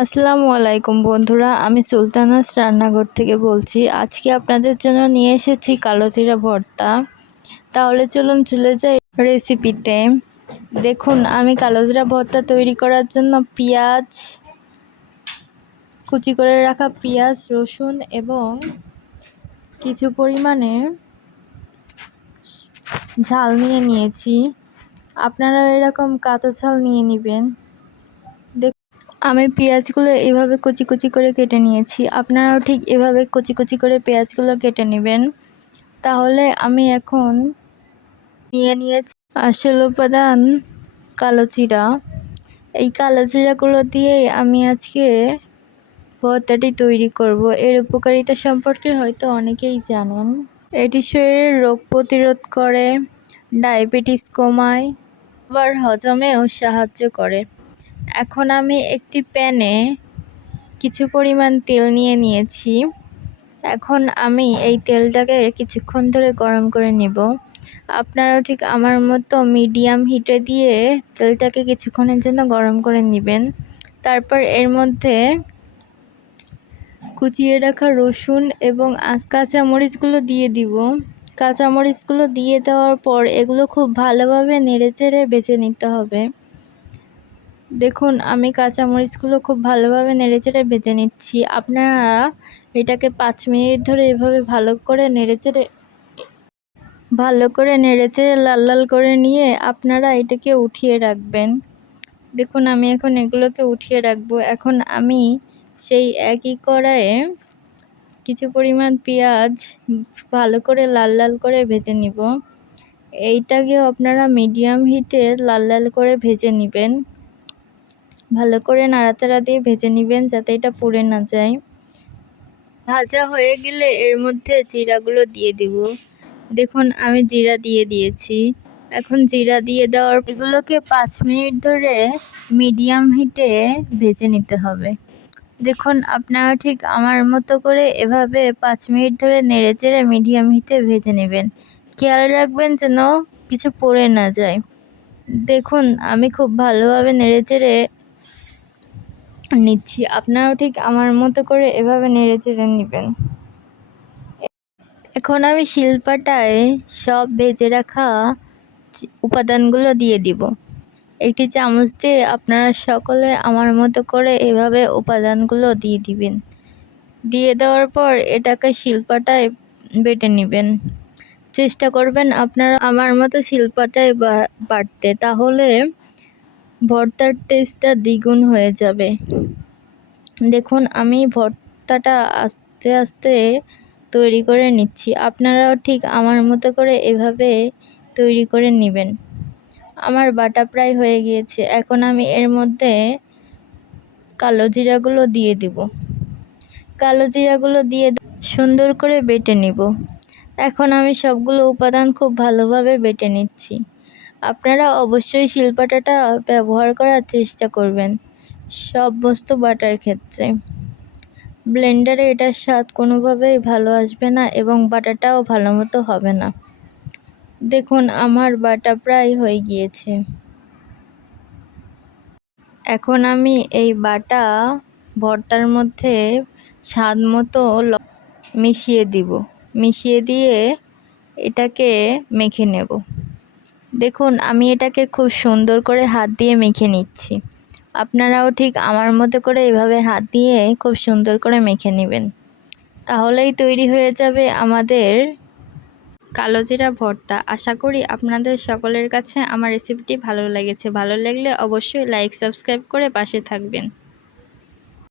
আসসালামু আলাইকুম বন্ধুরা, আমি সুলতানাস রান্নাঘর থেকে বলছি। আজকে আপনাদের জন্য নিয়ে এসেছি কালো জিরা ভর্তা। তাহলে চলুন চলে যাই রেসিপিতে। দেখুন, আমি কালো জিরা ভর্তা তৈরি করার জন্য কুচি করে রাখা পেঁয়াজ, রসুন এবং কিছু পরিমাণে ঝাল নিয়ে নিয়েছি। আপনারা এরকম কাঁচা ঝাল নিয়ে নেবেন। আমি পেঁয়াজগুলো এভাবে কুচি কুচি করে কেটে নিয়েছি। আপনারাও ঠিক এভাবে কুচি কুচি করে পেঁয়াজগুলো কেটে নেবেন। তাহলে আমি এখন নিয়ে নিয়েছি আসল উপাদান কালো জিরা। এই কালো জিরাগুলো দিয়েই আমি আজকে ভর্তাটি তৈরি করব। এর উপকারিতা সম্পর্কে হয়তো অনেকেই জানেন। এটি শরীরের রোগ প্রতিরোধ করে, ডায়াবেটিস কমায়, আবার হজমেও সাহায্য করে। এখন আমি একটি প্যানে কিছু পরিমাণ তেল নিয়ে নিয়েছি। এখন আমি এই তেলটাকে কিছুক্ষণ ধরে গরম করে নেব। আপনারাও ঠিক আমার মতো মিডিয়াম হিটে দিয়ে তেলটাকে কিছুক্ষণের জন্য গরম করে নেবেন। তারপর এর মধ্যে কুচিয়ে রাখা রসুন এবং কাঁচামরিচগুলো দিয়ে দিব। কাঁচামরিচগুলো দিয়ে দেওয়ার পর এগুলো খুব ভালোভাবে নেড়েচেড়ে ভেজে নিতে হবে। দেখুন, আমি কাঁচামরিচগুলো খুব ভালোভাবে নেড়েচেড়ে ভেজে নিচ্ছি। আপনারা এটাকে 5 মিনিট ধরে এভাবে ভালো করে নেড়েচেড়ে লাল লাল করে নিয়ে আপনারা এটাকে উঠিয়ে রাখবেন। দেখুন, আমি এখন এগুলোকে উঠিয়ে রাখবো। এখন আমি সেই একই কড়াইয়ে কিছু পরিমাণ পেঁয়াজ ভালো করে লাল লাল করে ভেজে নিব। এইটাকেও আপনারা মিডিয়াম হিটে লাল লাল করে ভেজে নেবেন। ভালো করে নাড়াচাড়া দিয়ে ভেজে নেবেন যাতে এটা পুড়ে না যায়। ভাজা হয়ে গেলে এর মধ্যে জিরাগুলো দিয়ে দিব। দেখুন, আমি জিরা দিয়ে দিয়েছি। এখন জিরা দিয়ে দেওয়ার এগুলোকে 5 মিনিট ধরে মিডিয়াম হিটে ভেজে নিতে হবে। দেখুন, আপনারা ঠিক আমার মতো করে এভাবে 5 মিনিট ধরে নেড়েচেড়ে মিডিয়াম হিটে ভেজে নেবেন। খেয়াল রাখবেন যেন কিছু পড়ে না যায়। দেখুন, আমি খুব ভালোভাবে নেড়েচেড়ে নিচ্ছি। আপনারাও ঠিক আমার মতো করে এভাবে নেড়েচেড়ে নেবেন। এখন আমি শিলপাটায় সব ভেজে রাখা উপাদানগুলো দিয়ে দিব। একটি চামচ দিয়ে আপনারা সকলে আমার মতো করে এভাবে উপাদানগুলো দিয়ে দিবেন। দিয়ে দেওয়ার পর এটাকে শিলপাটায় বেটে নেবেন। চেষ্টা করবেন আপনারা আমার মতো শিলপাটায় বাটতে, তাহলে ভর্তার টেস্টটা দ্বিগুণ হয়ে যাবে। দেখুন, আমি ভর্তাটা আস্তে আস্তে তৈরি করে নিচ্ছি। আপনারাও ঠিক আমার মতো করে এভাবে তৈরি করে নেবেন। আমার বাটা প্রায় হয়ে গিয়েছে। এখন আমি এর মধ্যে কালো জিরাগুলো দিয়ে দিব। কালো জিরাগুলো দিয়ে সুন্দর করে বেটে নিব। এখন আমি সবগুলো উপাদান খুব ভালোভাবে বেটে নিচ্ছি। আপনারা অবশ্যই শিলপাটাটা ব্যবহার করার চেষ্টা করবেন সব বস্তু বাটার ক্ষেত্রে। ব্লেন্ডারে এটার স্বাদ কোনোভাবেই ভালো আসবে না এবং বাটাটাও ভালো মতো হবে না। দেখুন, আমার বাটা প্রায় হয়ে গিয়েছে। এখন আমি এই বাটা ভর্তার মধ্যে স্বাদ মতো মিশিয়ে দিব। মিশিয়ে দিয়ে এটাকে মেখে নেব। দেখুন, আমি এটাকে খুব সুন্দর করে হাত দিয়ে মেখে নিচ্ছি। আপনারাও ঠিক আমার মতো করে এভাবে হাত দিয়ে খুব সুন্দর করে মেখে নেবেন। তাহলেই তৈরি হয়ে যাবে আমাদের কালো জিরা ভর্তা। আশা করি আপনাদের সকলের কাছে আমার রেসিপিটি ভালো লেগেছে। ভালো লাগলে অবশ্যই লাইক, সাবস্ক্রাইব করে পাশে থাকবেন।